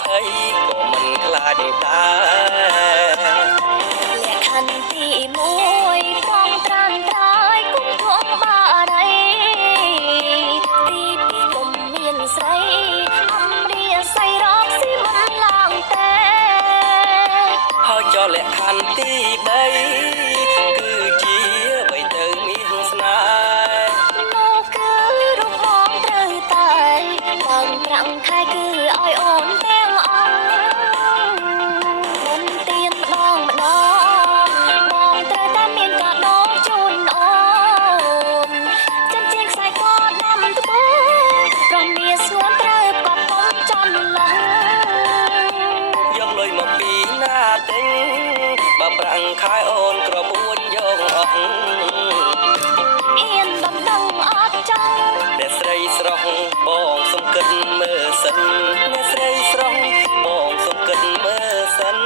ភ័យក៏មិនខ្លាចដែរលក្ខខណ្ឌទី1ប្រងត្រានត្រើយគុំធំបារីទី2គុំមានស្រីអំរាស័យរកស៊ីមិនឡើងទេហើយចុះលក្ខខណ្ឌទី3គឺជាបីទៅមានស្នេហ៍នោះគឺរូបបងត្រូវតែបើប្រាំងខែគឺឲ្យអូនទាំងអស់មិនទៀនម្ដងបងត្រូវតែមានកាដូជូនអូនចិនជាងខ្សែកដាំត្បូងព្រមមានស្ងួនត្រូវក៏ពុំចន់ឡើយយកលុយមកពីណាទិញបើប្រាំងខែអូនក្របួនយកអស់អៀនដំណឹងអត់ចង់អ្នកស្រីស្រស់បងសុំគិតមើលសិនអ្នកស្រីស្រស់បងសុំគិតមើលសិន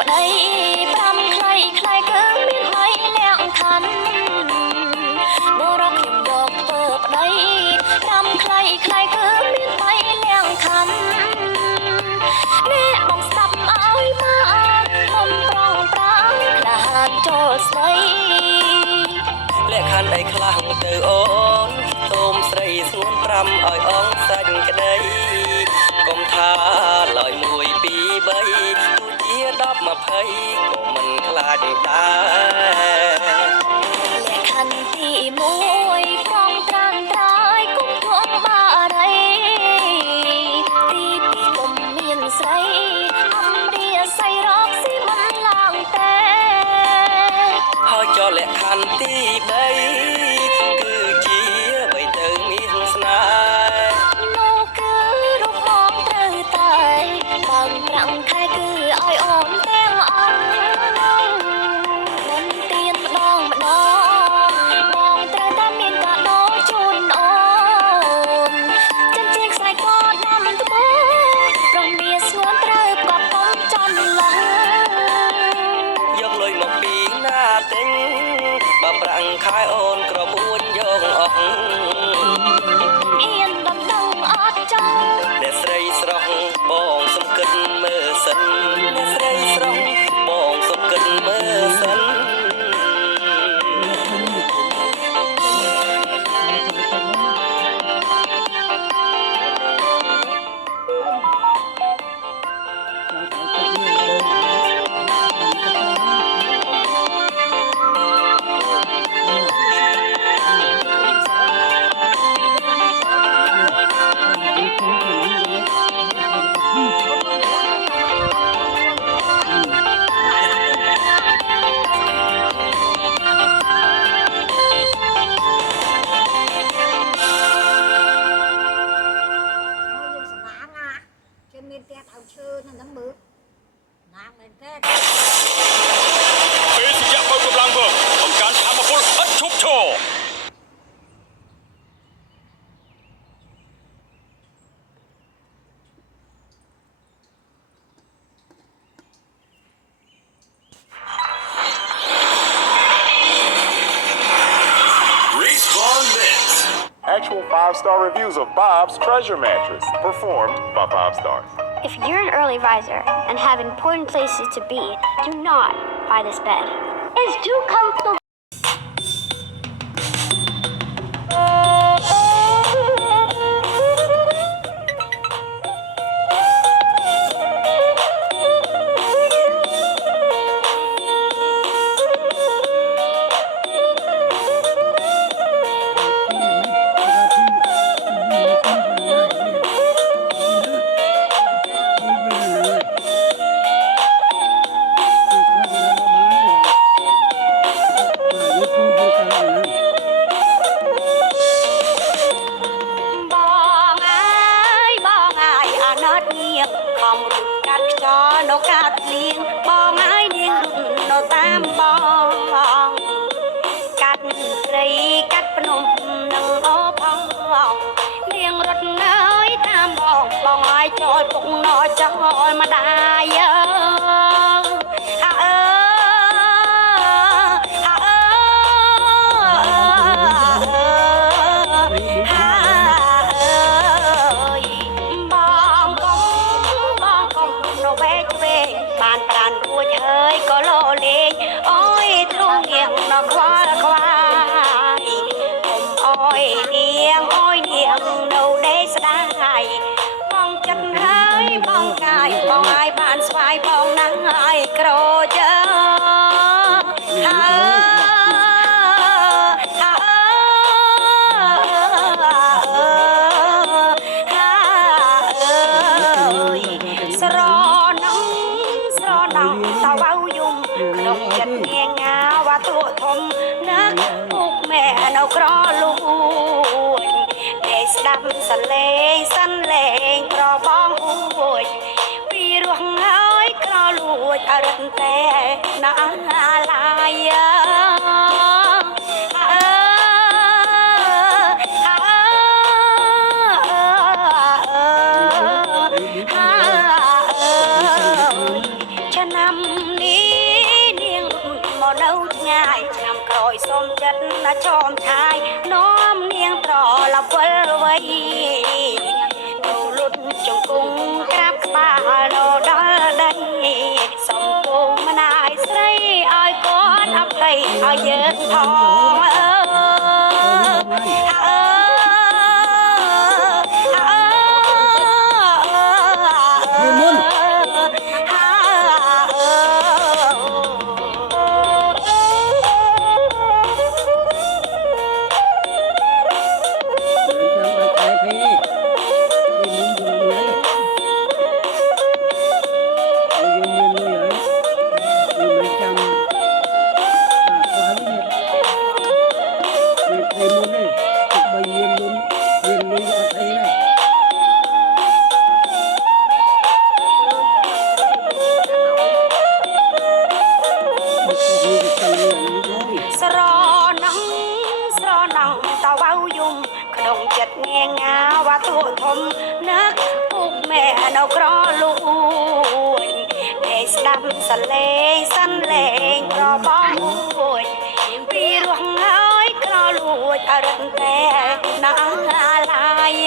ប្តី5ខ្លៃខ្លៃគឺមាន3លក្ខខណ្ឌបរោះខ្ញុំយកធ្វើប្តី5ខ្លៃខ្លៃគឺមាន3លក្ខខណ្ឌអ្នកបងស្ដាប់ឲ្យមកខ្ញុំប្រងប្រាំងក្លាហានចូលស្ដីលក្ខខណ្ឌអីខ្លះទៅអូនសូមស្រីស្ងួន5ឲ្យអងសាច់ក្ដីកុំថាឡើយ1 2 3ទូជា10 20ក៏មិនខ្លាចដែរលក្ខខណ្ឌទី1ប្រងត្រានត្រើយគុំធំបារីទី2គុំមានស្រីអំរាស័យរកស៊ីមិនឡើងទេហើយចុះលក្ខខណ្ឌទី3គឺជាបីទៅមានស្នេហ៍នោះគឺរូបបងត្រូវតែបើប្រាំងខែគឺឲ្យអូនទាំងអស់មិនទៀនម្ដងបងត្រូវតែមានកាដូជូនអូនចិនជាងខ្សែកដាំត្បូងព្រមមានស្ងួនត្រូវក៏ពុំចន់ឡើយយកលុយមកពីណាទិញបើប្រាំងខែអូនក្របួនយកអស់អៀនដំណឹងអត់ចង់អ្នកស្រីស្រស់បងសុំគិតមើលសិនអ្នកស្រីស្រស់បងសុំគិតមើលសិនActual 5-star reviews of Bob's Treasure Mattress, performed by 5 stars. If you're an early riser and have important places to be, do not buy this bed. It's too comfortable. នៅកាត់លៀងបងហើយនាងនៅតាមបងកាត់ព្រៃកាត់ភ្នំនឹងអូផងនាងរត់នៅតាមបងហើយចូលពុកណោចូលម្ដាយបានប្រានរួចហើយក៏លោលេងអូយទ្រូងងៀងដល់ខ្វល់ខ្វាយកុំអូយនាងនៅដេកស្ដាយបងចិត្តហើយបងកាយបងហើយបានស្វាយបងណាស់ហើយក្រជើស្រណងតវ៉ៅយំក្នុងចិត្តងាងាវ៉ាទួធំណាស់ពុកម៉ែនៅក្រលួយតែស្ដាប់សលេងសិនលេងក្របងអួយពីរស់ហើយក្រលួយអរិតតែណាឡាយឆ្នាំនេះនាងមកនៅឆ្ងាយឆ្នាំក្រោយសូមចិត្តណាចោមឆាយនាំនាងត្រឡប់វិលវ័យទៅលុតជង្គង់ក្រាបក្បាលនៅដល់ដីសូមពងម្នាយស្រីឲ្យគាត់អភ័យឲ្យយើងផងតវ៉ៅយំក្នុងចិត្តងាងាវ៉ាទួធំណាស់ពុកម៉ែនៅក្រលួយតែស្ដាប់សលេងសិនលេងក្របងអួយពីរស់ហើយក្រលួយអរិតតែណាឡាយ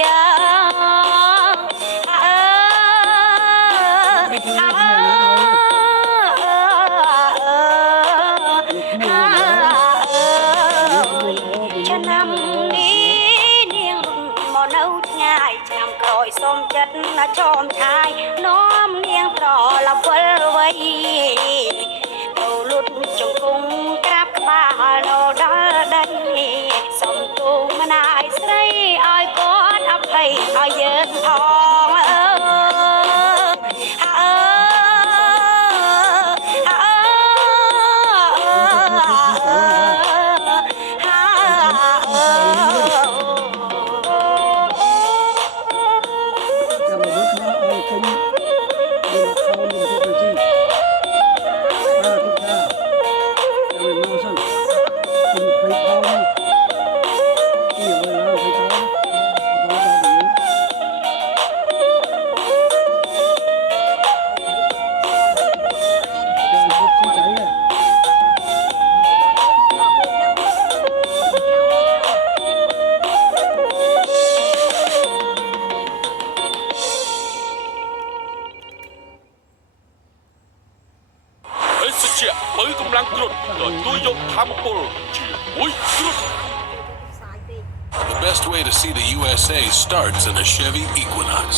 ឆ្នាំនេះនាងមកនៅឆ្ងាយឆ្នាំក្រោយសូមចិត្តណាចោមឆាយនាំនាងត្រឡប់វិលវ័យទៅលុតជង្គង់ក្រាបក្បាលនៅដល់ដីសូមទូម្នាយស្រីឲ្យគាត់អភ័យឲ្យយើងផងជាបើកម្លាំងគ្រុឌទទួលយកធម្មពលជាមួយគ្រុឌ The best way to see the USA starts in a Chevy Equinox.